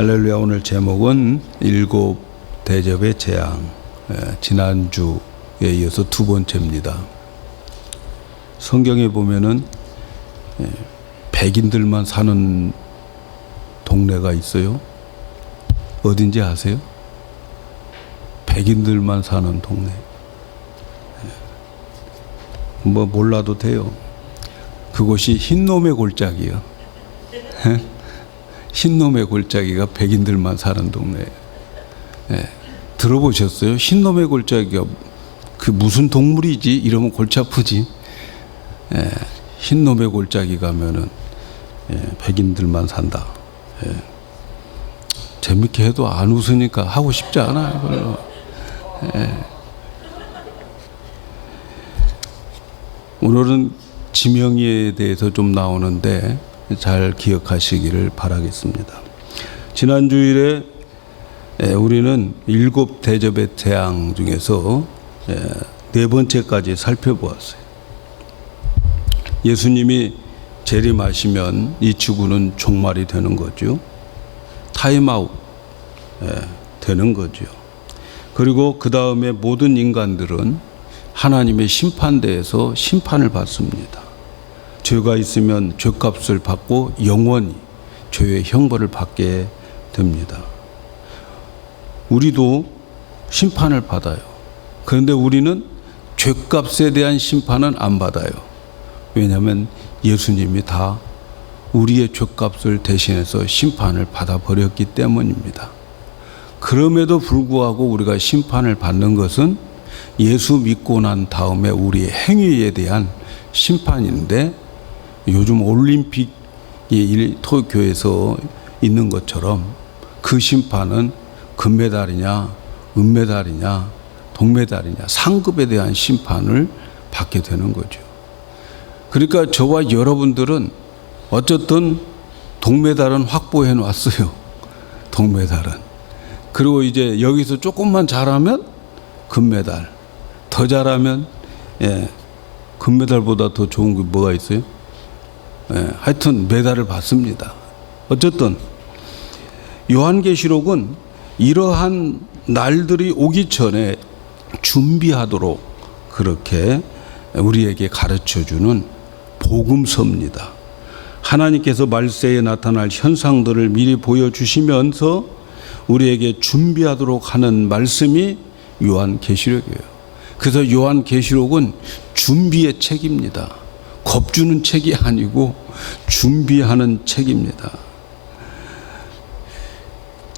할렐루야. 오늘 제목은 일곱 대접의 재앙. 지난주에 이어서 두 번째입니다. 성경에 보면은 백인들만 사는 동네가 있어요. 어딘지 아세요? 백인들만 사는 동네. 뭐 몰라도 돼요. 그곳이 흰놈의 골짜기요. 흰놈의 골짜기가 백인들만 사는 동네. 들어보셨어요? 흰놈의 골짜기가 그 무슨 동물이지? 이러면 골치 아프지. 흰놈의 골짜기 가면은 백인들만 산다. 재밌게 해도 안 웃으니까 하고 싶지 않아요. 별로. 오늘은 지명이에 대해서 좀 나오는데 잘 기억하시기를 바라겠습니다. 지난 주일에 우리는 일곱 대접의 재앙 중에서 네 번째까지 살펴보았어요. 예수님이 재림하시면 이 지구는 종말이 되는 거죠. 타임아웃 되는 거죠. 그리고 그 다음에 모든 인간들은 하나님의 심판대에서 심판을 받습니다. 죄가 있으면 죄값을 받고 영원히 죄의 형벌을 받게 됩니다. 우리도 심판을 받아요. 그런데 우리는 죄값에 대한 심판은 안 받아요. 왜냐하면 예수님이 다 우리의 죄값을 대신해서 심판을 받아버렸기 때문입니다. 그럼에도 불구하고 우리가 심판을 받는 것은 예수 믿고 난 다음에 우리의 행위에 대한 심판인데, 요즘 올림픽이 도쿄에서 있는 것처럼 그 심판은 금메달이냐 은메달이냐 동메달이냐 상급에 대한 심판을 받게 되는 거죠. 그러니까 저와 여러분들은 어쨌든 동메달은 확보해 놨어요. 동메달은. 그리고 이제 여기서 조금만 잘하면 금메달, 더 잘하면 금메달보다 더 좋은 게 뭐가 있어요? 하여튼 메달을 받습니다. 어쨌든 요한계시록은 이러한 날들이 오기 전에 준비하도록 그렇게 우리에게 가르쳐주는 복음서입니다. 하나님께서 말세에 나타날 현상들을 미리 보여주시면서 우리에게 준비하도록 하는 말씀이 요한계시록이에요. 그래서 요한계시록은 준비의 책입니다. 겁주는 책이 아니고 준비하는 책입니다.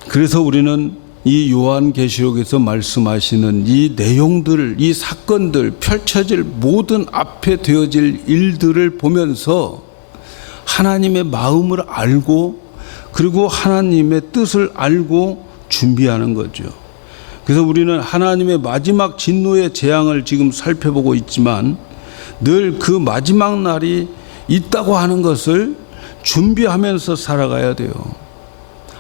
그래서 우리는 이 요한계시록에서 말씀하시는 이 내용들, 이 사건들, 펼쳐질 모든 앞에 되어질 일들을 보면서 하나님의 마음을 알고, 그리고 하나님의 뜻을 알고 준비하는 거죠. 그래서 우리는 하나님의 마지막 진노의 재앙을 지금 살펴보고 있지만 늘 그 마지막 날이 있다고 하는 것을 준비하면서 살아가야 돼요.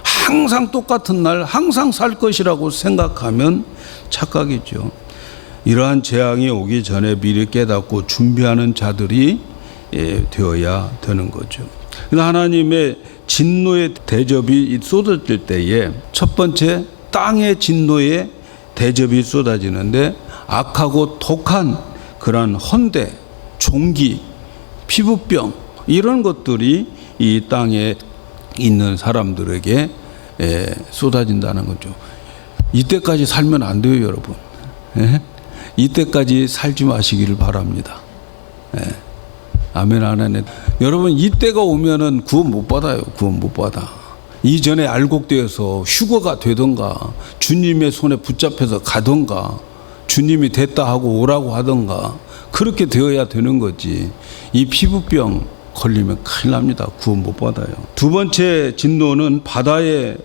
항상 똑같은 날, 항상 살 것이라고 생각하면 착각이죠. 이러한 재앙이 오기 전에 미리 깨닫고 준비하는 자들이 되어야 되는 거죠. 그래서 하나님의 진노의 대접이 쏟아질 때에 첫 번째 땅의 진노의 대접이 쏟아지는데, 악하고 독한 그런 헌대, 종기, 피부병 이런 것들이 이 땅에 있는 사람들에게 쏟아진다는 거죠. 이때까지 살면 안 돼요, 여러분. 이때까지 살지 마시기를 바랍니다. 아멘, 아멘. 여러분, 이때가 오면은 구원 못 받아요. 구원 못 받아. 이전에 알곡되어서 휴거가 되던가, 주님의 손에 붙잡혀서 가던가, 주님이 됐다 하고 오라고 하던가, 그렇게 되어야 되는 거지. 이 피부병 걸리면 큰일 납니다. 구원 못 받아요. 두 번째 진노는 바다에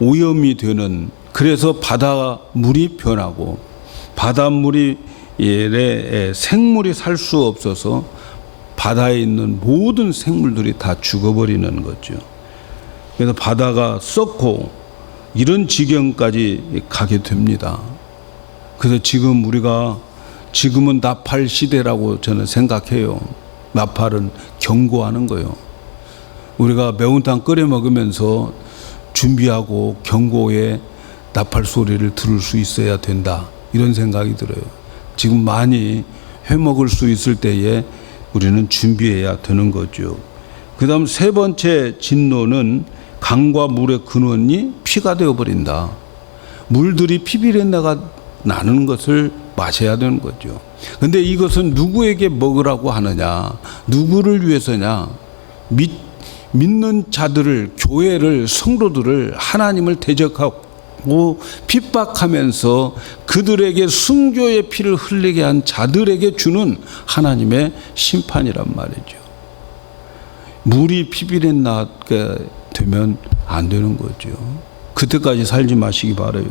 오염이 되는, 그래서 바닷물이 변하고 바닷물이 생물이 살 수 없어서 바다에 있는 모든 생물들이 다 죽어버리는 거죠. 그래서 바다가 썩고 이런 지경까지 가게 됩니다. 그래서 지금은 나팔 시대라고 저는 생각해요. 나팔은 경고하는 거예요. 우리가 매운탕 끓여 먹으면서 준비하고 경고의 나팔 소리를 들을 수 있어야 된다, 이런 생각이 들어요. 지금 많이 해먹을 수 있을 때에 우리는 준비해야 되는 거죠. 그 다음 세 번째 진노는 강과 물의 근원이 피가 되어버린다. 물들이 피비린내가 나는 것을 마셔야 되는 거죠. 근데 이것은 누구에게 먹으라고 하느냐, 누구를 위해서냐, 믿는 자들을, 교회를, 성도들을, 하나님을 대적하고 핍박하면서 그들에게 순교의 피를 흘리게 한 자들에게 주는 하나님의 심판이란 말이죠. 물이 피비린내가 되면 안 되는 거죠. 그때까지 살지 마시기 바라요.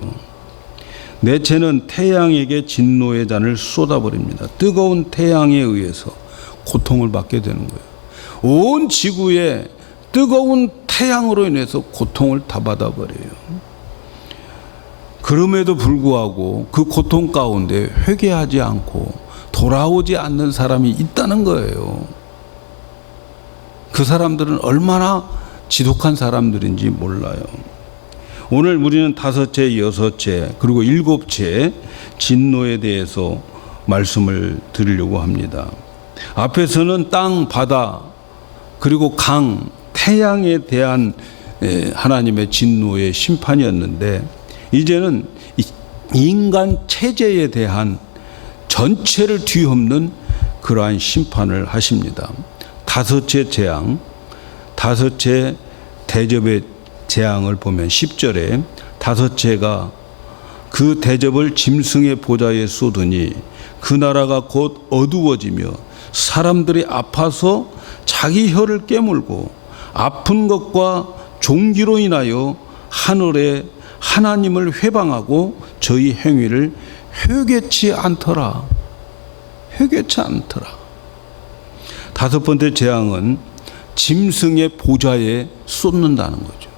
넷째는 태양에게 진노의 잔을 쏟아버립니다. 뜨거운 태양에 의해서 고통을 받게 되는 거예요. 온 지구에 뜨거운 태양으로 인해서 고통을 다 받아버려요. 그럼에도 불구하고 그 고통 가운데 회개하지 않고 돌아오지 않는 사람이 있다는 거예요. 그 사람들은 얼마나 지독한 사람들인지 몰라요. 오늘 우리는 다섯째, 여섯째, 그리고 일곱째 진노에 대해서 말씀을 드리려고 합니다. 앞에서는 땅, 바다, 그리고 강, 태양에 대한 하나님의 진노의 심판이었는데, 이제는 인간 체제에 대한 전체를 뒤엎는 그러한 심판을 하십니다. 다섯째 재앙, 다섯째 대접의 재앙을 보면 10절에 다섯째가 그 대접을 짐승의 보좌에 쏟으니 그 나라가 곧 어두워지며 사람들이 아파서 자기 혀를 깨물고 아픈 것과 종기로 인하여 하늘에 하나님을 회방하고 저희 행위를 회개치 않더라. 회개치 않더라. 다섯 번째 재앙은 짐승의 보좌에 쏟는다는 거죠.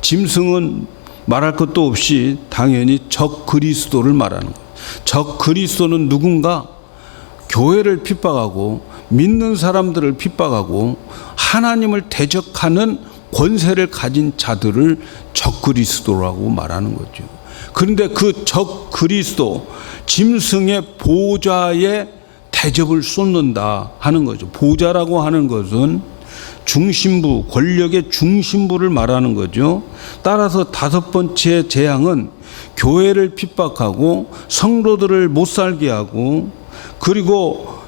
짐승은 말할 것도 없이 당연히 적 그리스도를 말하는 거예요. 적 그리스도는 누군가 교회를 핍박하고 믿는 사람들을 핍박하고 하나님을 대적하는 권세를 가진 자들을 적 그리스도라고 말하는 거죠. 그런데 그 적 그리스도, 짐승의 보좌에 대접을 쏟는다 하는 거죠. 보좌라고 하는 것은 중심부, 권력의 중심부를 말하는 거죠. 따라서 다섯 번째 재앙은 교회를 핍박하고 성도들을 못 살게 하고 그리고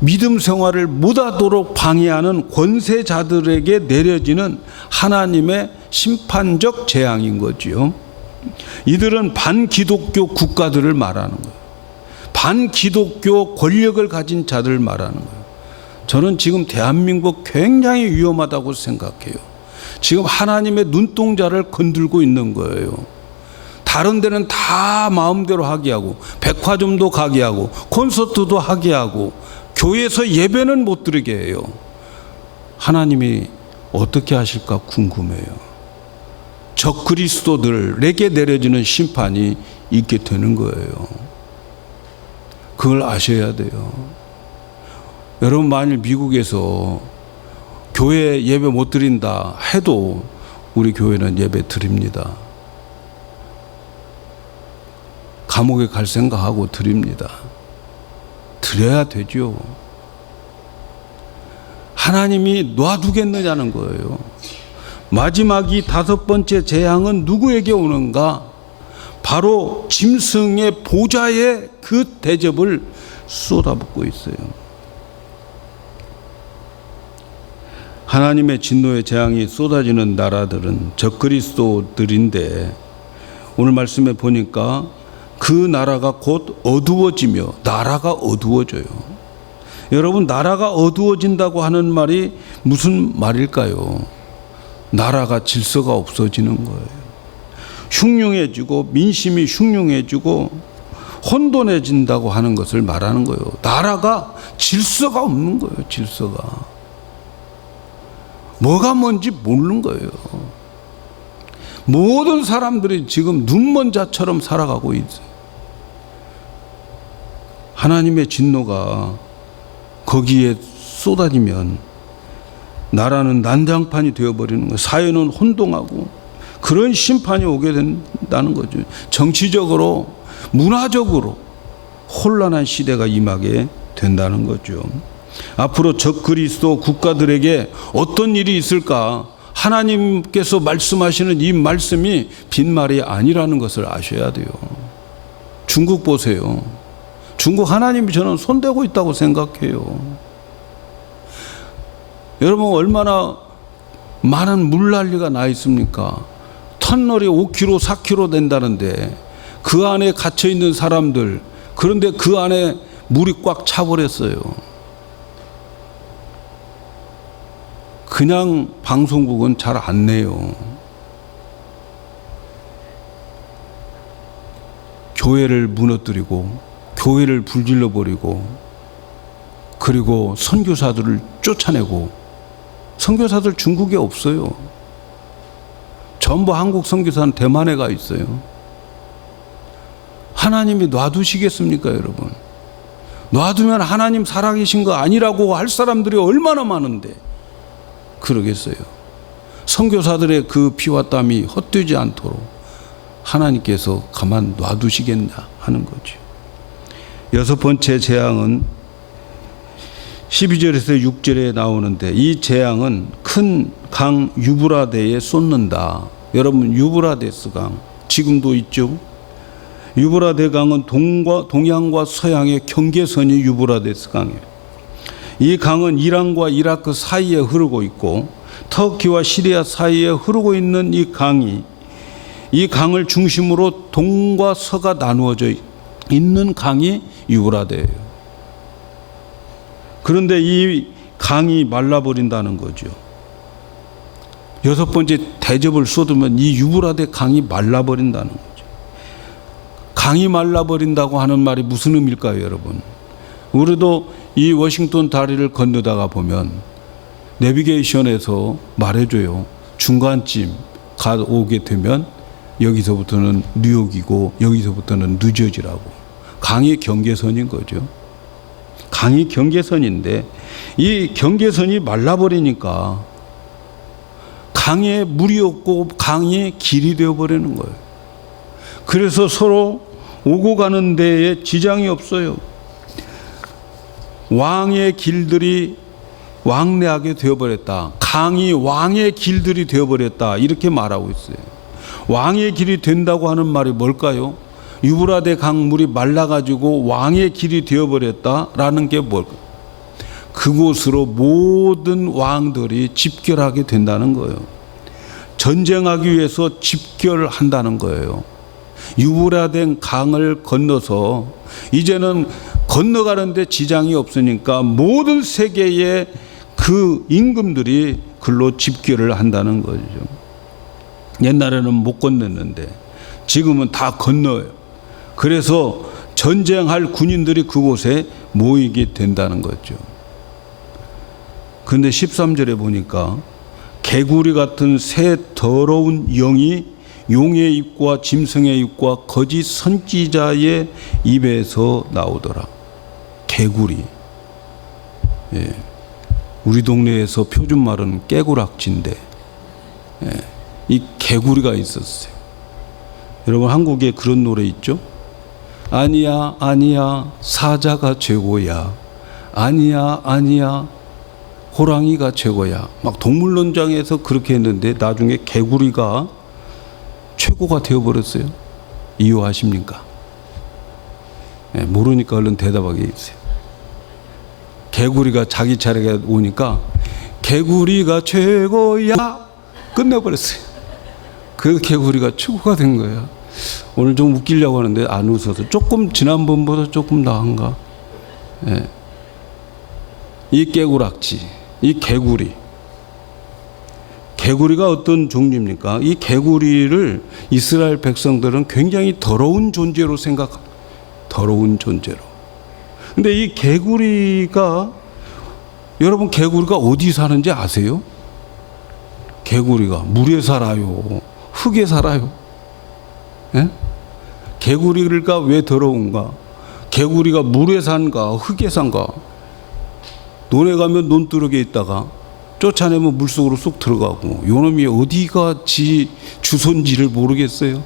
믿음 생활을 못하도록 방해하는 권세자들에게 내려지는 하나님의 심판적 재앙인 거지요. 이들은 반기독교 국가들을 말하는 거예요. 반기독교 권력을 가진 자들을 말하는 거예요. 저는 지금 대한민국 굉장히 위험하다고 생각해요. 지금 하나님의 눈동자를 건들고 있는 거예요. 다른 데는 다 마음대로 하게 하고 백화점도 가게 하고 콘서트도 하게 하고 교회에서 예배는 못 드리게 해요. 하나님이 어떻게 하실까 궁금해요. 적 그리스도들에게 내려지는 심판이 있게 되는 거예요. 그걸 아셔야 돼요. 여러분, 만일 미국에서 교회 예배 못 드린다 해도 우리 교회는 예배 드립니다. 감옥에 갈 생각하고 드립니다. 드려야 되죠. 하나님이 놔두겠느냐는 거예요. 마지막이 다섯 번째 재앙은 누구에게 오는가? 바로 짐승의 보좌에 그 대접을 쏟아붓고 있어요. 하나님의 진노의 재앙이 쏟아지는 나라들은 적그리스도들인데 오늘 말씀에 보니까 그 나라가 곧 어두워지며, 나라가 어두워져요. 여러분, 나라가 어두워진다고 하는 말이 무슨 말일까요? 나라가 질서가 없어지는 거예요. 흉흉해지고 민심이 흉흉해지고 혼돈해진다고 하는 것을 말하는 거예요. 나라가 질서가 없는 거예요. 질서가. 뭐가 뭔지 모르는 거예요. 모든 사람들이 지금 눈먼 자처럼 살아가고 있어요. 하나님의 진노가 거기에 쏟아지면 나라는 난장판이 되어버리는 거예요. 사회는 혼동하고 그런 심판이 오게 된다는 거죠. 정치적으로, 문화적으로 혼란한 시대가 임하게 된다는 거죠. 앞으로 적그리스도 국가들에게 어떤 일이 있을까? 하나님께서 말씀하시는 이 말씀이 빈말이 아니라는 것을 아셔야 돼요. 중국 보세요. 중국 하나님이 저는 손대고 있다고 생각해요. 여러분, 얼마나 많은 물난리가 나 있습니까? 터널이 5km, 4km 된다는데 그 안에 갇혀 있는 사람들, 그런데 그 안에 물이 꽉 차버렸어요. 그냥 방송국은 잘 안 내요. 교회를 무너뜨리고 교회를 불질러 버리고, 그리고 선교사들을 쫓아내고. 선교사들 중국에 없어요. 전부 한국 선교사는 대만에 가 있어요. 하나님이 놔두시겠습니까, 여러분? 놔두면 하나님 살아계신 거 아니라고 할 사람들이 얼마나 많은데 그러겠어요. 선교사들의 그 피와 땀이 헛되지 않도록 하나님께서 가만 놔두시겠나 하는 거죠. 여섯 번째 재앙은 12절에서 6절에 나오는데, 이 재앙은 큰 강 유브라데에 쏟는다. 여러분, 유브라데스 강 지금도 있죠. 유브라데 강은 동양과 서양의 경계선이 유브라데스 강이에요. 이 강은 이란과 이라크 사이에 흐르고 있고 터키와 시리아 사이에 흐르고 있는 이 강을 중심으로 동과 서가 나누어져 있는 강이 유브라데예요. 그런데 이 강이 말라버린다는 거죠. 여섯 번째 대접을 쏟으면 이 유브라데 강이 말라버린다는 거죠. 강이 말라버린다고 하는 말이 무슨 의미일까요, 여러분? 우리도 이 워싱턴 다리를 건너다가 보면 내비게이션에서 말해줘요. 중간쯤 오게 되면 여기서부터는 뉴욕이고 여기서부터는 뉴저지라고. 강이 경계선인 거죠. 강이 경계선인데 이 경계선이 말라버리니까 강에 물이 없고 강이 길이 되어버리는 거예요. 그래서 서로 오고 가는 데에 지장이 없어요. 왕의 길들이 왕래하게 되어버렸다. 강이 왕의 길들이 되어버렸다. 이렇게 말하고 있어요. 왕의 길이 된다고 하는 말이 뭘까요? 유브라데 강물이 말라가지고 왕의 길이 되어버렸다라는 게 뭘까요? 그곳으로 모든 왕들이 집결하게 된다는 거예요. 전쟁하기 위해서 집결한다는 거예요. 유브라데 강을 건너서 이제는 건너가는데 지장이 없으니까 모든 세계의 그 임금들이 글로 집결을 한다는 거죠. 옛날에는 못 건넜는데 지금은 다 건너요. 그래서 전쟁할 군인들이 그곳에 모이게 된다는 거죠. 그런데 13절에 보니까 개구리 같은 새 더러운 영이 용의 입과 짐승의 입과 거짓 선지자의 입에서 나오더라. 개구리. 예. 우리 동네에서 표준말은 깨구락지인데, 예. 이 개구리가 있었어요. 여러분, 한국에 그런 노래 있죠? 아니야 아니야 사자가 최고야. 아니야 아니야 호랑이가 최고야. 막 동물농장에서 그렇게 했는데 나중에 개구리가 최고가 되어버렸어요. 이유 아십니까? 네, 모르니까 얼른 대답하게 해주세요. 개구리가 자기 차례가 오니까 개구리가 최고야 끝내버렸어요. 그 개구리가 최고가 된 거예요. 오늘 좀 웃기려고 하는데 안 웃어서 조금 지난번보다 조금 나은가. 네. 이 깨구락지, 이 개구리. 개구리가 어떤 종류입니까? 이 개구리를 이스라엘 백성들은 굉장히 더러운 존재로 생각합니다. 더러운 존재로. 근데 이 개구리가, 여러분 개구리가 어디 사는지 아세요? 개구리가 물에 살아요? 흙에 살아요? 예? 개구리가 왜 더러운가? 개구리가 물에 산가? 흙에 산가? 논에 가면 논두렁에 있다가 쫓아내면 물속으로 쏙 들어가고, 요놈이 어디가 지 주소인지를 모르겠어요.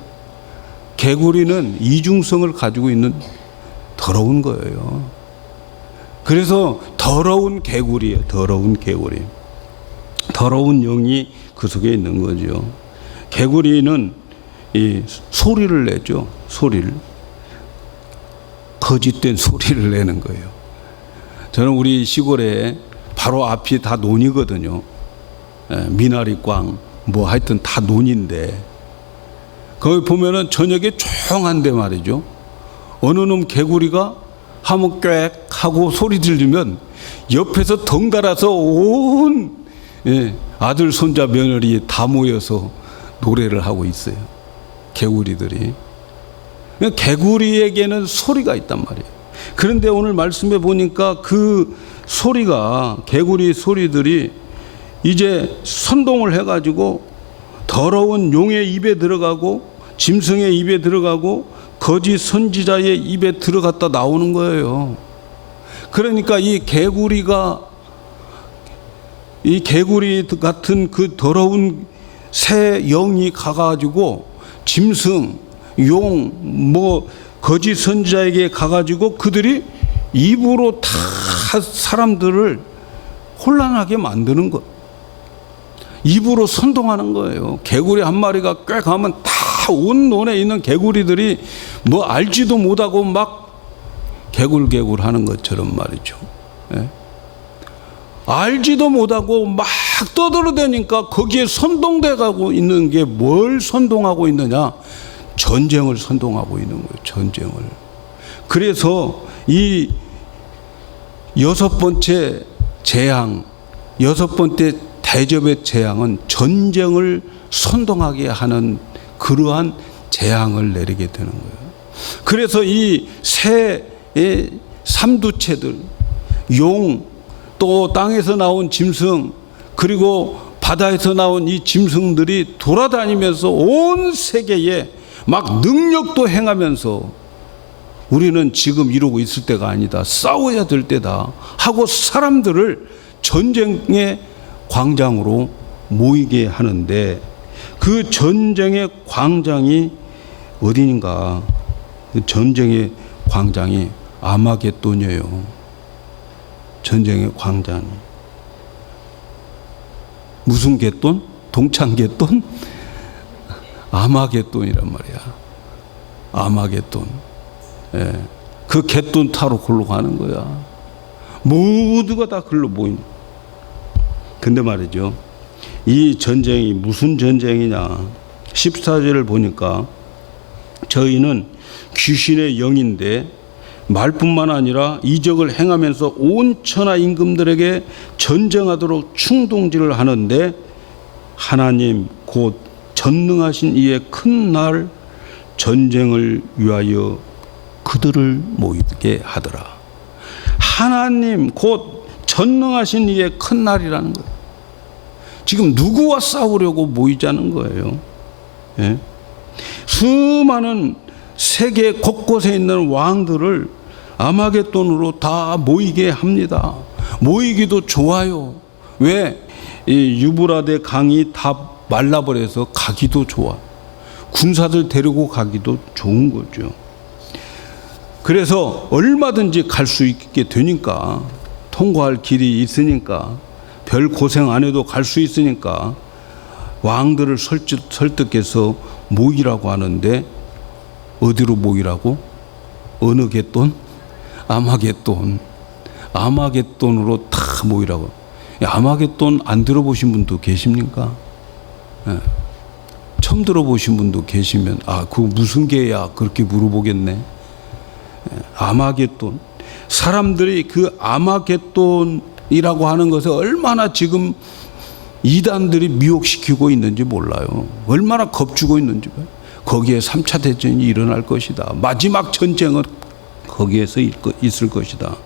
개구리는 이중성을 가지고 있는 더러운 거예요. 그래서 더러운 개구리예요. 더러운 개구리. 더러운 영이 그 속에 있는 거죠. 개구리는 이 소리를 내죠. 소리를. 거짓된 소리를 내는 거예요. 저는 우리 시골에 바로 앞이 다 논이거든요. 미나리꽝 뭐 하여튼 다 논인데, 거기 보면은 저녁에 조용한데 말이죠. 어느 놈 개구리가 하면 꽥 하고 소리 들리면 옆에서 덩달아서 온 아들 손자 며느리 다 모여서 노래를 하고 있어요. 개구리들이. 개구리에게는 소리가 있단 말이에요. 그런데 오늘 말씀해 보니까 그 소리가, 개구리 소리들이 이제 선동을 해가지고 더러운 용의 입에 들어가고 짐승의 입에 들어가고 거짓 선지자의 입에 들어갔다 나오는 거예요. 그러니까 이 개구리 같은 그 더러운 새 영이 가가지고 짐승, 용, 뭐 거짓 선지자에게 가가지고 그들이 입으로 다 사람들을 혼란하게 만드는 것, 입으로 선동하는 거예요. 개구리 한 마리가 꽤 가면 다 온 논에 있는 개구리들이 뭐 알지도 못하고 막 개굴개굴 하는 것처럼 말이죠. 예? 알지도 못하고 막 떠들어대니까 거기에 선동돼 가고 있는 게 뭘 선동하고 있느냐? 전쟁을 선동하고 있는 거예요. 전쟁을. 그래서 이 여섯 번째 재앙, 여섯 번째 대접의 재앙은 전쟁을 선동하게 하는 그러한 재앙을 내리게 되는 거예요. 그래서 이 새의 삼두체들, 용, 또 땅에서 나온 짐승, 그리고 바다에서 나온 이 짐승들이 돌아다니면서 온 세계에 막 능력도 행하면서 우리는 지금 이러고 있을 때가 아니다, 싸워야 될 때다 하고 사람들을 전쟁의 광장으로 모이게 하는데, 그 전쟁의 광장이 어디인가? 그 전쟁의 광장이 아마겟돈이에요. 전쟁의 광장이 무슨 겟돈? 동창겟돈? 아마겟돈이란 말이야. 아마겟돈. 예. 그 겟돈 타러 글로 가는 거야. 모두가 다 글로 모인. 근데 말이죠, 이 전쟁이 무슨 전쟁이냐? 14절을 보니까 저희는 귀신의 영인데 말뿐만 아니라 이적을 행하면서 온 천하 임금들에게 전쟁하도록 충동질을 하는데, 하나님 곧 전능하신 이의 큰 날 전쟁을 위하여 그들을 모이게 하더라. 하나님 곧 전능하신 이의 큰 날이라는 거예요. 지금 누구와 싸우려고 모이자는 거예요. 예? 수많은 세계 곳곳에 있는 왕들을 아마겟돈으로 다 모이게 합니다. 모이기도 좋아요. 왜? 이 유브라데 강이 다 말라버려서 가기도 좋아. 군사들 데리고 가기도 좋은 거죠. 그래서 얼마든지 갈 수 있게 되니까, 통과할 길이 있으니까, 별 고생 안 해도 갈 수 있으니까 왕들을 설득해서 모이라고 하는데, 어디로 모이라고? 어느 겟돈? 아마겟돈. 아마겟돈으로 다 모이라고. 아마겟돈 안 들어보신 분도 계십니까? 예. 처음 들어보신 분도 계시면, 아, 그거 무슨 개야? 그렇게 물어보겠네. 예. 아마겟돈. 사람들이 그 아마겟돈이라고 하는 것을 얼마나 지금 이단들이 미혹시키고 있는지 몰라요. 얼마나 겁주고 있는지. 거기에 3차 대전이 일어날 것이다. 마지막 전쟁은 거기에서 있을 것이다.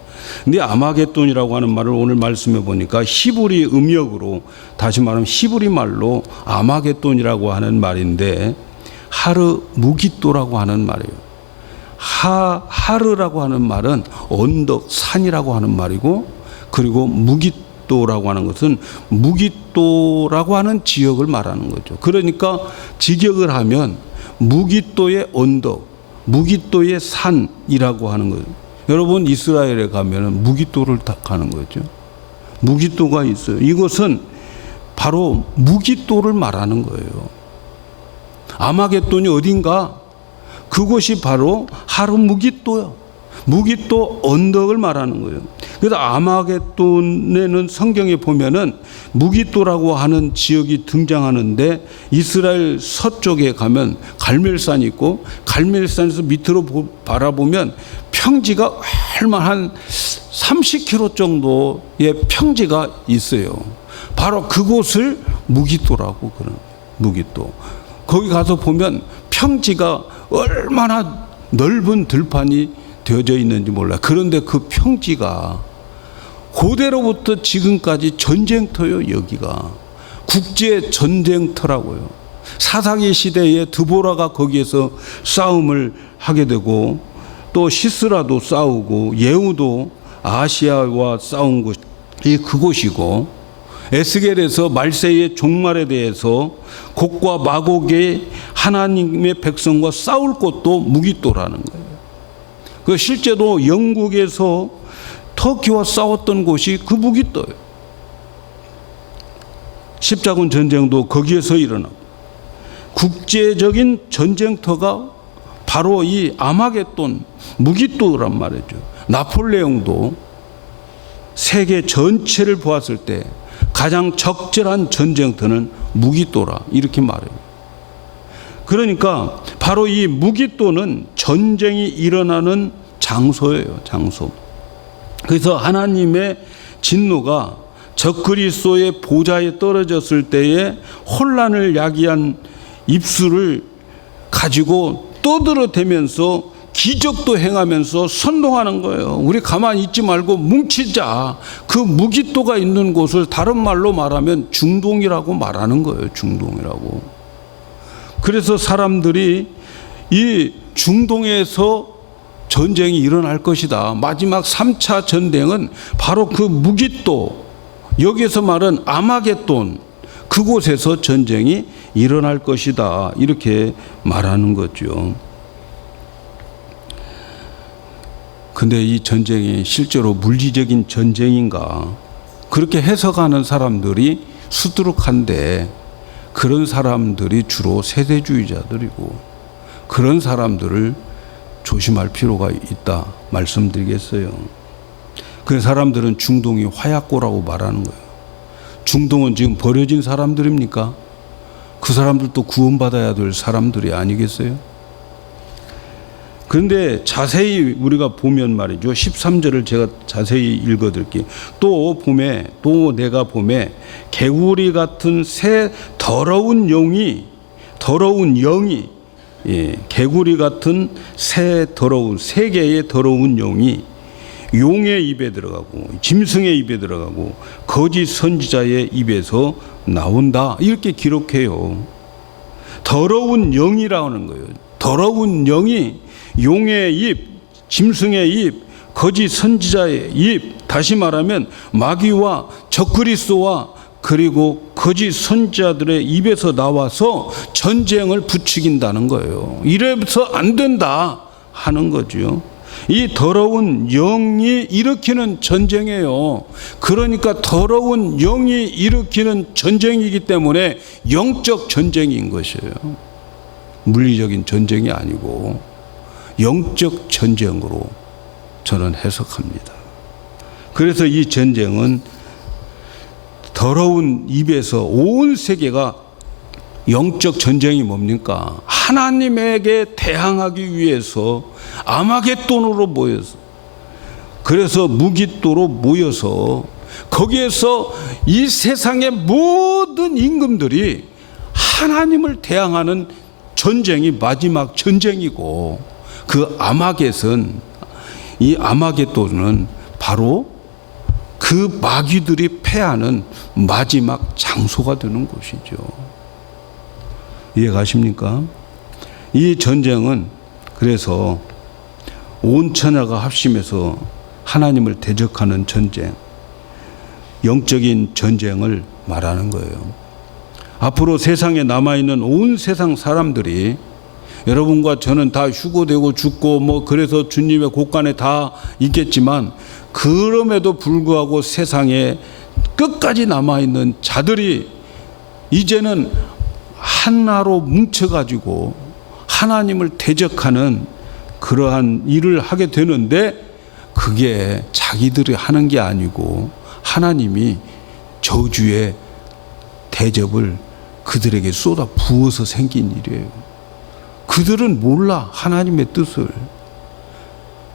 근데 아마겟돈이라고 하는 말을 오늘 말씀해 보니까 히브리 음역으로, 다시 말하면 히브리 말로 아마겟돈이라고 하는 말인데, 하르 무기또라고 하는 말이에요. 하르라고 하는 말은 언덕, 산이라고 하는 말이고, 그리고 무깃도라고 하는 것은 무깃도라고 하는 지역을 말하는 거죠. 그러니까 직역을 하면 무깃도의 언덕, 무깃도의 산이라고 하는 거예요. 여러분 이스라엘에 가면 무깃도를 딱 가는 거죠. 무깃도가 있어요. 이것은 바로 무깃도를 말하는 거예요. 아마겟돈이 어딘가? 그곳이 바로 하루 무깃도요. 무깃도 언덕을 말하는 거예요. 그래서 아마겟돈에는 성경에 보면은 무깃도라고 하는 지역이 등장하는데 이스라엘 서쪽에 가면 갈멜산이 있고 갈멜산에서 밑으로 바라보면 평지가 얼마 한 30km 정도의 평지가 있어요. 바로 그곳을 무깃도라고 그러는 거예요. 무깃도. 거기 가서 보면 평지가 얼마나 넓은 들판이 되어져 있는지 몰라요. 그런데 그 평지가 고대로부터 지금까지 전쟁터요. 여기가 국제 전쟁터라고요. 사사기 시대에 드보라가 거기에서 싸움을 하게 되고 또 시스라도 싸우고 예후도 아시아와 싸운 곳이 그곳이고 에스겔에서 말세의 종말에 대해서 곡과 마곡의 하나님의 백성과 싸울 곳도 무깃도라는 거예요. 그 실제로 영국에서 터키와 싸웠던 곳이 그 무깃도예요. 십자군 전쟁도 거기에서 일어나고 국제적인 전쟁터가 바로 이 아마겟돈 무깃도란 말이죠. 나폴레옹도 세계 전체를 보았을 때 가장 적절한 전쟁터는 무깃도라 이렇게 말해요. 그러니까 바로 이 무깃도는 전쟁이 일어나는 장소예요. 장소. 그래서 하나님의 진노가 적그리스도의 보좌에 떨어졌을 때에 혼란을 야기한 입술을 가지고 떠들어대면서 기적도 행하면서 선동하는 거예요. 우리 가만히 있지 말고 뭉치자. 그 무깃도가 있는 곳을 다른 말로 말하면 중동이라고 말하는 거예요. 중동이라고. 그래서 사람들이 이 중동에서 전쟁이 일어날 것이다. 마지막 3차 전쟁은 바로 그 무깃도, 여기에서 말은 아마겟돈, 그곳에서 전쟁이 일어날 것이다. 이렇게 말하는 거죠. 근데 이 전쟁이 실제로 물리적인 전쟁인가? 그렇게 해석하는 사람들이 수두룩한데 그런 사람들이 주로 세대주의자들이고 그런 사람들을 조심할 필요가 있다 말씀드리겠어요. 그 사람들은 중동이 화약고라고 말하는 거예요. 중동은 지금 버려진 사람들입니까? 그 사람들도 구원받아야 될 사람들이 아니겠어요? 그런데 자세히 우리가 보면 말이죠. 13절을 제가 자세히 읽어드릴게요. 또 내가 봄에 개구리 같은 새 더러운 영이 개구리 같은 세 개의 더러운 영이 용의 입에 들어가고 짐승의 입에 들어가고 거짓 선지자의 입에서 나온다. 이렇게 기록해요. 더러운 영이라는 거예요. 더러운 영이 용의 입, 짐승의 입, 거짓 선지자의 입, 다시 말하면 마귀와 적그리스도와 그리고 거짓 선지자들의 입에서 나와서 전쟁을 부추긴다는 거예요. 이래서 안 된다 하는 거죠. 이 더러운 영이 일으키는 전쟁이에요. 그러니까 더러운 영이 일으키는 전쟁이기 때문에 영적 전쟁인 것이에요. 물리적인 전쟁이 아니고 영적 전쟁으로 저는 해석합니다. 그래서 이 전쟁은 더러운 입에서 온 세계가 영적 전쟁이 뭡니까? 하나님에게 대항하기 위해서 아마겟돈으로 모여서, 그래서 무깃도로 모여서 거기에서 이 세상의 모든 임금들이 하나님을 대항하는 전쟁이 마지막 전쟁이고, 그 아마겟돈은 바로 그 마귀들이 패하는 마지막 장소가 되는 것이죠. 이해가십니까? 이 전쟁은 그래서 온 천하가 합심해서 하나님을 대적하는 전쟁. 영적인 전쟁을 말하는 거예요. 앞으로 세상에 남아있는 온 세상 사람들이 여러분과 저는 다 휴고되고 죽고 뭐 그래서 주님의 곳간에 다 있겠지만 그럼에도 불구하고 세상에 끝까지 남아있는 자들이 이제는 하나로 뭉쳐가지고 하나님을 대적하는 그러한 일을 하게 되는데 그게 자기들이 하는 게 아니고 하나님이 저주의 대접을 그들에게 쏟아 부어서 생긴 일이에요. 그들은 몰라 하나님의 뜻을.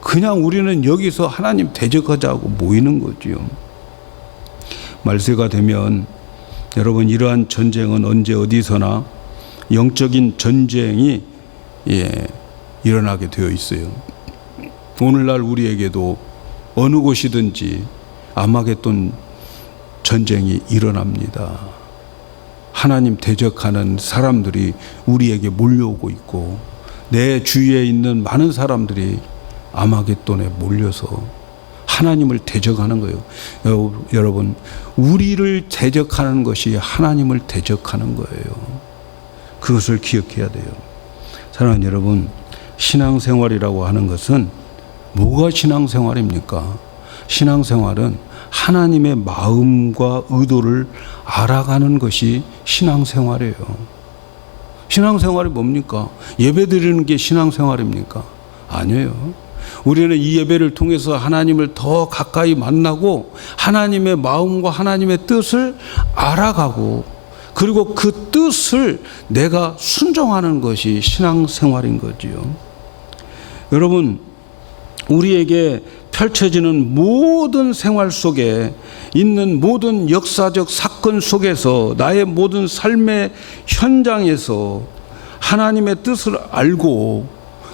그냥 우리는 여기서 하나님 대적하자고 모이는 거지요. 말세가 되면 여러분 이러한 전쟁은 언제 어디서나 영적인 전쟁이 일어나게 되어 있어요. 오늘날 우리에게도 어느 곳이든지 아마겟돈 전쟁이 일어납니다. 하나님 대적하는 사람들이 우리에게 몰려오고 있고 내 주위에 있는 많은 사람들이 아마겟돈에 몰려서 하나님을 대적하는 거예요. 여러분, 우리를 대적하는 것이 하나님을 대적하는 거예요. 그것을 기억해야 돼요. 사랑하는 여러분, 신앙생활이라고 하는 것은 뭐가 신앙생활입니까? 신앙생활은 하나님의 마음과 의도를 알아가는 것이 신앙생활이에요. 신앙생활이 뭡니까? 예배드리는 게 신앙생활입니까? 아니에요. 우리는 이 예배를 통해서 하나님을 더 가까이 만나고 하나님의 마음과 하나님의 뜻을 알아가고 그리고 그 뜻을 내가 순종하는 것이 신앙생활인 거지요. 여러분, 우리에게 펼쳐지는 모든 생활 속에 있는 모든 역사적 사건 속에서 나의 모든 삶의 현장에서 하나님의 뜻을 알고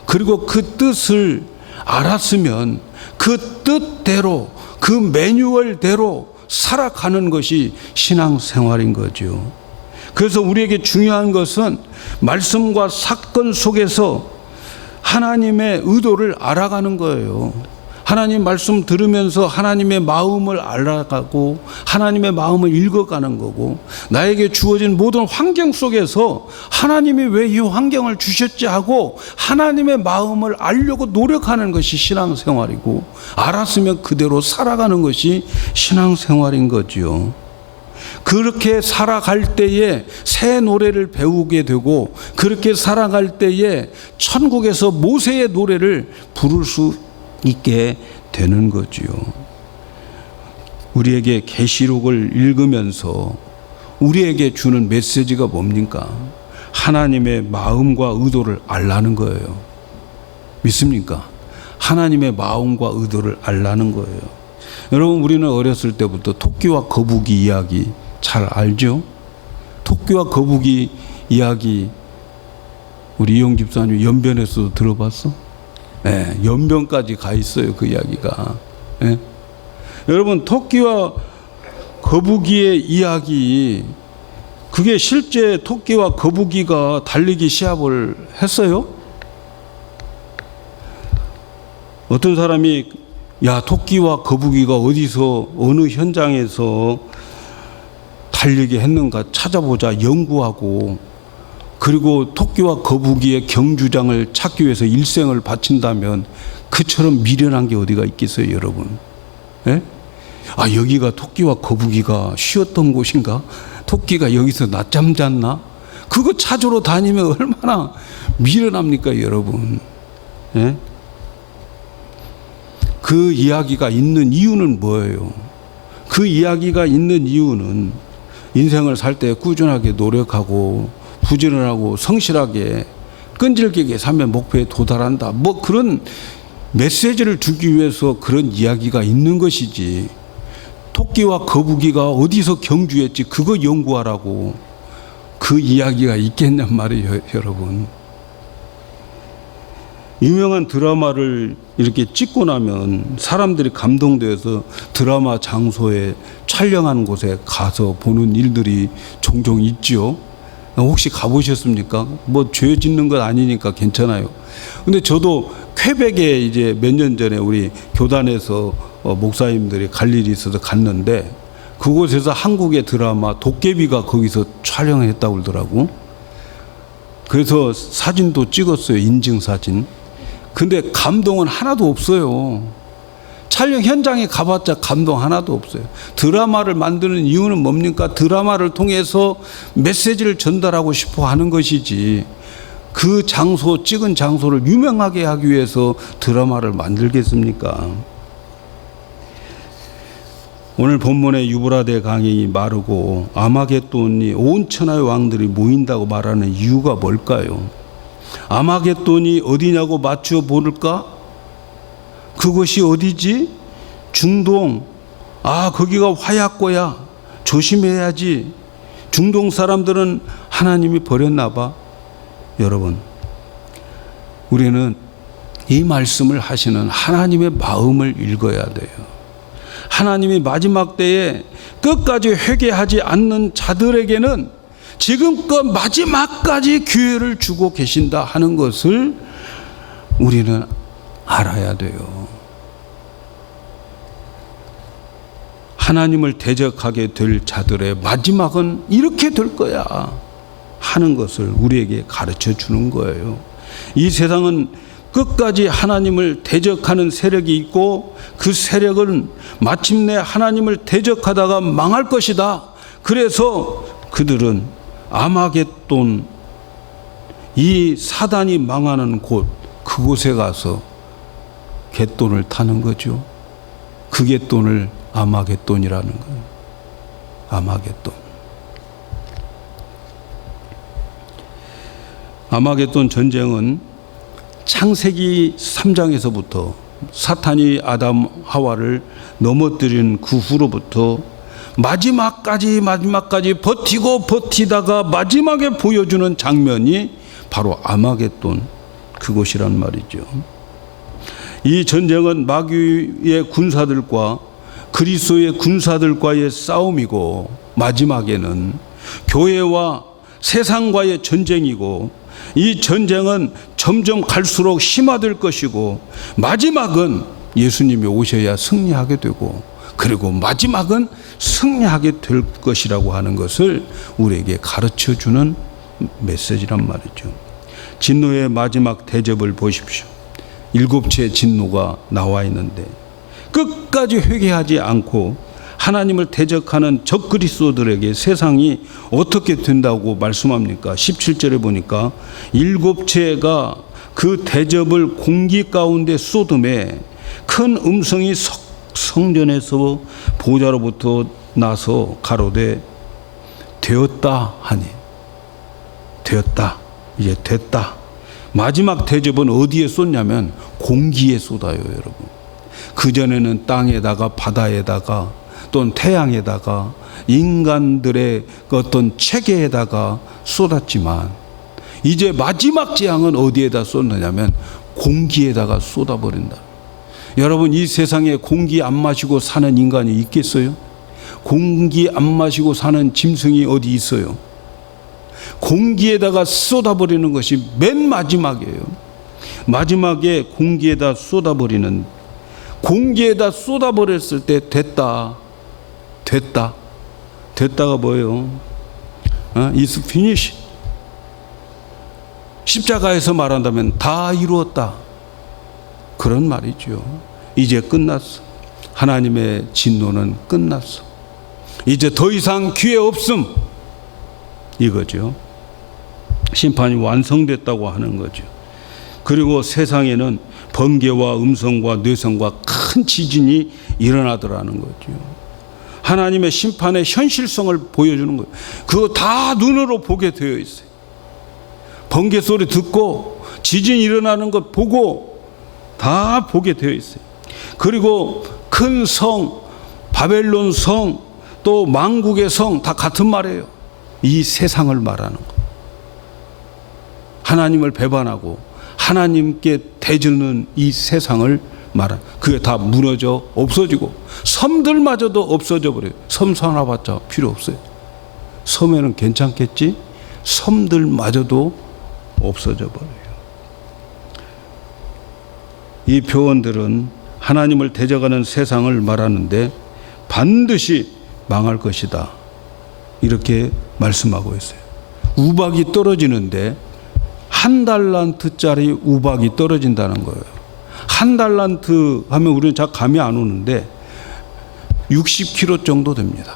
그리고 그 뜻을 알았으면 그 뜻대로 그 매뉴얼대로 살아가는 것이 신앙생활인 거죠. 그래서 우리에게 중요한 것은 말씀과 사건 속에서 하나님의 의도를 알아가는 거예요. 하나님 말씀 들으면서 하나님의 마음을 알아가고 하나님의 마음을 읽어가는 거고 나에게 주어진 모든 환경 속에서 하나님이 왜 이 환경을 주셨지 하고 하나님의 마음을 알려고 노력하는 것이 신앙생활이고 알았으면 그대로 살아가는 것이 신앙생활인 거지요. 그렇게 살아갈 때에 새 노래를 배우게 되고 그렇게 살아갈 때에 천국에서 모세의 노래를 부를 수 있게 되는 거지요. 우리에게 계시록을 읽으면서 우리에게 주는 메시지가 뭡니까? 하나님의 마음과 의도를 알라는 거예요. 믿습니까? 하나님의 마음과 의도를 알라는 거예요. 여러분, 우리는 어렸을 때부터 토끼와 거북이 이야기 잘 알죠? 토끼와 거북이 이야기 우리 이용 집사님 연변에서 들어봤어? 네, 연변까지 가 있어요. 그 이야기가. 네. 여러분, 토끼와 거북이의 이야기, 그게 실제 토끼와 거북이가 달리기 시합을 했어요? 어떤 사람이 야, 토끼와 거북이가 어디서 어느 현장에서 달리기 했는가 찾아보자 연구하고 그리고 토끼와 거북이의 경주장을 찾기 위해서 일생을 바친다면 그처럼 미련한 게 어디가 있겠어요, 여러분? 예? 아, 여기가 토끼와 거북이가 쉬었던 곳인가? 토끼가 여기서 낮잠 잤나? 그거 찾으러 다니면 얼마나 미련합니까, 여러분? 예? 그 이야기가 있는 이유는 뭐예요? 그 이야기가 있는 이유는 인생을 살 때 꾸준하게 노력하고 부지런하고 성실하게 끈질기게 삶의 목표에 도달한다. 뭐 그런 메시지를 주기 위해서 그런 이야기가 있는 것이지. 토끼와 거북이가 어디서 경주했지 그거 연구하라고 그 이야기가 있겠냔 말이에요, 여러분. 유명한 드라마를 이렇게 찍고 나면 사람들이 감동되어서 드라마 장소에 촬영하는 곳에 가서 보는 일들이 종종 있죠. 혹시 가보셨습니까? 뭐 죄 짓는 건 아니니까 괜찮아요. 근데 저도 퀘벡에 이제 몇 년 전에 우리 교단에서 목사님들이 갈 일이 있어서 갔는데 그곳에서 한국의 드라마 도깨비가 거기서 촬영했다고 그러더라고. 그래서 사진도 찍었어요. 인증사진. 근데 감동은 하나도 없어요. 촬영 현장에 가봤자 감동 하나도 없어요. 드라마를 만드는 이유는 뭡니까? 드라마를 통해서 메시지를 전달하고 싶어 하는 것이지, 그 장소, 찍은 장소를 유명하게 하기 위해서 드라마를 만들겠습니까? 오늘 본문의 유브라데 강이 마르고 아마겟돈이 온 천하의 왕들이 모인다고 말하는 이유가 뭘까요? 아마겟돈이 어디냐고 맞춰 보를까? 그것이 어디지? 중동. 아, 거기가 화약고야. 조심해야지. 중동 사람들은 하나님이 버렸나 봐. 여러분, 우리는 이 말씀을 하시는 하나님의 마음을 읽어야 돼요. 하나님이 마지막 때에 끝까지 회개하지 않는 자들에게는 지금껏 마지막까지 기회를 주고 계신다 하는 것을 우리는 알아야 돼요. 하나님을 대적하게 될 자들의 마지막은 이렇게 될 거야 하는 것을 우리에게 가르쳐 주는 거예요. 이 세상은 끝까지 하나님을 대적하는 세력이 있고, 그 세력은 마침내 하나님을 대적하다가 망할 것이다. 그래서 그들은 아마겟돈, 이 사단이 망하는 곳, 그곳에 가서 갯돈을 타는 거죠. 그 갯돈을 아마겟돈이라는 거예요. 아마겟돈. 아마겟돈 전쟁은 창세기 3장에서부터 사탄이 아담 하와를 넘어뜨린 그 후로부터 마지막까지 버티고 버티다가 마지막에 보여주는 장면이 바로 아마겟돈, 그곳이란 말이죠. 이 전쟁은 마귀의 군사들과 그리스도의 군사들과의 싸움이고, 마지막에는 교회와 세상과의 전쟁이고, 이 전쟁은 점점 갈수록 심화될 것이고, 마지막은 예수님이 오셔야 승리하게 되고, 그리고 마지막은 승리하게 될 것이라고 하는 것을 우리에게 가르쳐 주는 메시지란 말이죠. 진노의 마지막 대접을 보십시오. 7채 진노가 나와 있는데 끝까지 회개하지 않고 하나님을 대적하는 적그리스도들에게 세상이 어떻게 된다고 말씀합니까? 17절에 보니까 7채가 그 대접을 공기 가운데 쏟음에 큰 음성이 성전에서 보좌로부터 나서 가로되 되었다 하니, 되었다, 이제 됐다. 마지막 대접은 어디에 쏟냐면 공기에 쏟아요, 여러분. 그전에는 땅에다가 바다에다가 또는 태양에다가 인간들의 어떤 체계에다가 쏟았지만, 이제 마지막 재앙은 어디에다 쏟느냐면 공기에다가 쏟아버린다. 여러분, 이 세상에 공기 안 마시고 사는 인간이 있겠어요? 공기 안 마시고 사는 짐승이 어디 있어요? 공기에다가 쏟아버리는 것이 맨 마지막이에요. 마지막에 공기에다 쏟아버리는, 공기에다 쏟아버렸을 때 됐다가 뭐예요? It's finished. 십자가에서 말한다면 다 이루었다, 그런 말이죠. 이제 끝났어. 하나님의 진노는 끝났어. 이제 더 이상 기회 없음, 이거죠. 심판이 완성됐다고 하는 거죠. 그리고 세상에는 번개와 음성과 뇌성과 큰 지진이 일어나더라는 거죠. 하나님의 심판의 현실성을 보여주는 거예요. 그거 다 눈으로 보게 되어 있어요. 번개 소리 듣고 지진 일어나는 것 보고 다 보게 되어 있어요. 그리고 큰 성, 바벨론 성, 또 만국의 성, 다 같은 말이에요. 이 세상을 말하는 거. 하나님을 배반하고 하나님께 대주는 이 세상을 말한, 그게 다 무너져 없어지고, 섬들마저도 없어져 버려요. 섬 사놔봤자 필요 없어요. 섬에는 괜찮겠지? 섬들마저도 없어져 버려요. 이 표현들은 하나님을 대적하는 세상을 말하는데 반드시 망할 것이다. 이렇게 말씀하고 있어요. 우박이 떨어지는데 1달란트짜리 우박이 떨어진다는 거예요. 1달란트 하면 우리는 잘 감이 안 오는데 60kg 정도 됩니다.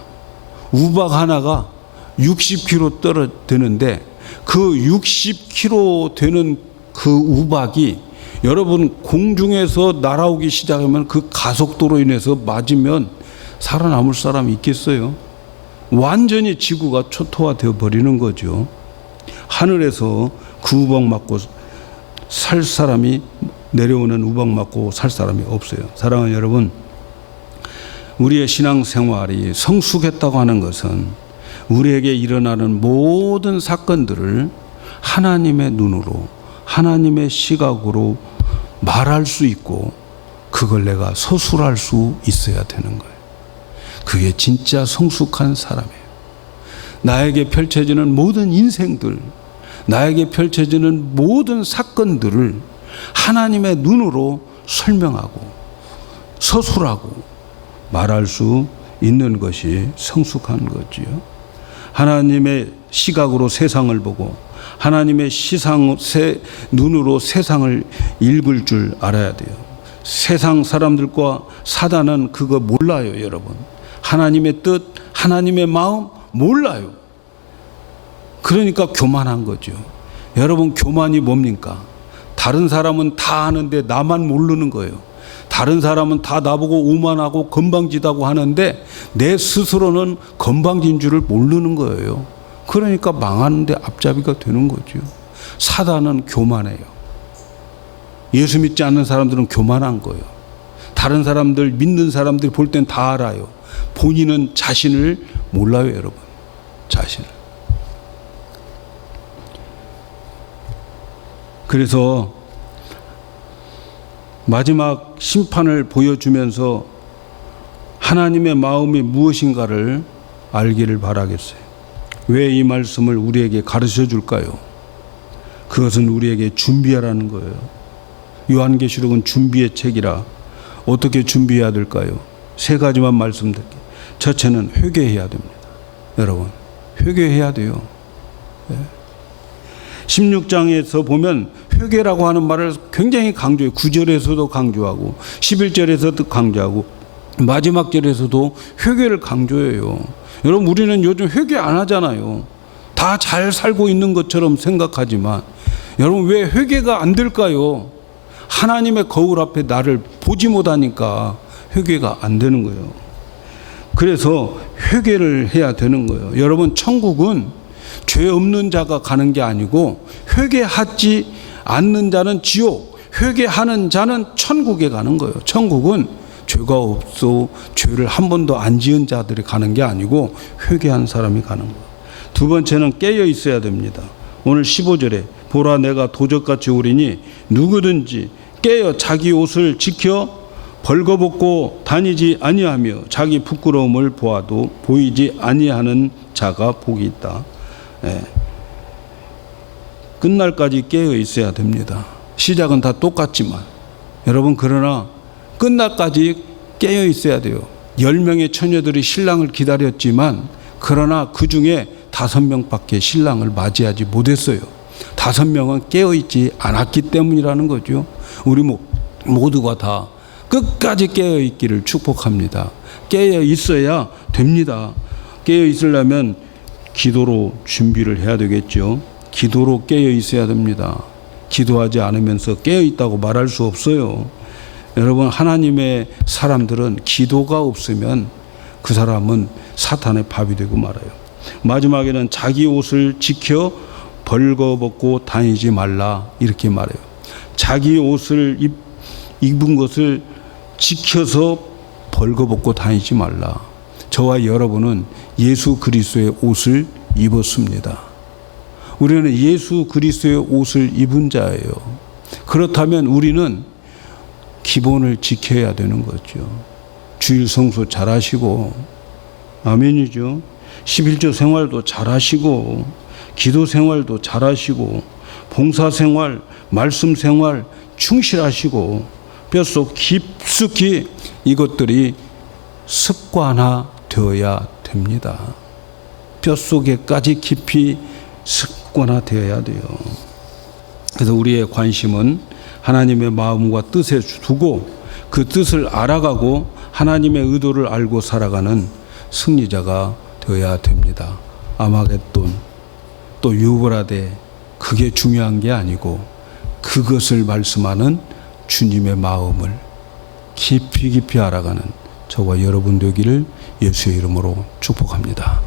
우박 하나가 60kg 떨어지는데 그 60kg 되는 그 우박이 여러분 공중에서 날아오기 시작하면 그 가속도로 인해서 맞으면 살아남을 사람이 있겠어요? 완전히 지구가 초토화되어 버리는 거죠. 하늘에서 그 우박 맞고 살 사람이, 내려오는 우박 맞고 살 사람이 없어요. 사랑하는 여러분, 우리의 신앙생활이 성숙했다고 하는 것은 우리에게 일어나는 모든 사건들을 하나님의 눈으로, 하나님의 시각으로 말할 수 있고 그걸 내가 서술할 수 있어야 되는 거예요. 그게 진짜 성숙한 사람이에요. 나에게 펼쳐지는 모든 인생들, 나에게 펼쳐지는 모든 사건들을 하나님의 눈으로 설명하고 서술하고 말할 수 있는 것이 성숙한 거지요. 하나님의 시각으로 세상을 보고 하나님의 눈으로 세상을 읽을 줄 알아야 돼요. 세상 사람들과 사단은 그거 몰라요, 여러분. 하나님의 뜻, 하나님의 마음 몰라요. 그러니까 교만한 거죠. 여러분, 교만이 뭡니까? 다른 사람은 다 아는데 나만 모르는 거예요. 다른 사람은 다 나보고 오만하고 건방지다고 하는데 내 스스로는 건방진 줄을 모르는 거예요. 그러니까 망하는데 앞잡이가 되는 거죠. 사단은 교만해요. 예수 믿지 않는 사람들은 교만한 거예요. 다른 사람들, 믿는 사람들이 볼 땐 다 알아요. 본인은 자신을 몰라요, 여러분. 자신을. 그래서 마지막 심판을 보여주면서 하나님의 마음이 무엇인가를 알기를 바라겠어요. 왜 이 말씀을 우리에게 가르쳐 줄까요? 그것은 우리에게 준비하라는 거예요. 요한계시록은 준비의 책이라. 어떻게 준비해야 될까요? 3가지만 말씀드릴게요. 첫째는 회개해야 됩니다. 여러분, 회개해야 돼요. 16장에서 보면 회개라고 하는 말을 굉장히 강조해요. 9절에서도 강조하고 11절에서도 강조하고 마지막 절에서도 회개를 강조해요. 여러분, 우리는 요즘 회개 안 하잖아요. 다 잘 살고 있는 것처럼 생각하지만 여러분, 왜 회개가 안 될까요? 하나님의 거울 앞에 나를 보지 못하니까 회개가 안 되는 거예요. 그래서 회개를 해야 되는 거예요. 여러분, 천국은 죄 없는 자가 가는 게 아니고 회개하지 않는 자는 지옥, 회개하는 자는 천국에 가는 거예요. 천국은 죄가 없어 죄를 한 번도 안 지은 자들이 가는 게 아니고 회개한 사람이 가는 거예요. 두 번째는 깨어 있어야 됩니다. 오늘 15절에 보라, 내가 도적같이 오리니 누구든지 깨어 자기 옷을 지켜 벌거벗고 다니지 아니하며 자기 부끄러움을 보아도 보이지 아니하는 자가 복이 있다. 끝날까지 깨어 있어야 됩니다. 시작은 다 똑같지만 여러분, 그러나 끝날까지 깨어 있어야 돼요. 10명의 처녀들이 신랑을 기다렸지만 그러나 그 중에 5명밖에 신랑을 맞이하지 못했어요. 5명은 깨어 있지 않았기 때문이라는 거죠. 우리 모두가 다 끝까지 깨어 있기를 축복합니다. 깨어 있어야 됩니다. 깨어 있으려면 기도로 준비를 해야 되겠죠. 기도로 깨어 있어야 됩니다. 기도하지 않으면서 깨어 있다고 말할 수 없어요. 여러분, 하나님의 사람들은 기도가 없으면 그 사람은 사탄의 밥이 되고 말아요. 마지막에는 자기 옷을 지켜 벌거벗고 다니지 말라, 이렇게 말해요. 자기 옷을 입은 것을 지켜서 벌거벗고 다니지 말라. 저와 여러분은 예수 그리스도의 옷을 입었습니다. 우리는 예수 그리스도의 옷을 입은 자예요. 그렇다면 우리는 기본을 지켜야 되는 거죠. 주일 성수 잘하시고, 아멘이죠. 11조 생활도 잘하시고, 기도 생활도 잘하시고, 봉사 생활, 말씀 생활 충실하시고, 뼛속 깊숙이 이것들이 습관화 되어야 됩니다. 됩니다. 뼛속에까지 깊이 습관화되어야 돼요. 그래서 우리의 관심은 하나님의 마음과 뜻에 두고 그 뜻을 알아가고 하나님의 의도를 알고 살아가는 승리자가 되어야 됩니다. 아마겟돈 또 유브라데 그게 중요한 게 아니고 그것을 말씀하는 주님의 마음을 깊이 깊이 알아가는 저와 여러분 되기를 예수의 이름으로 축복합니다.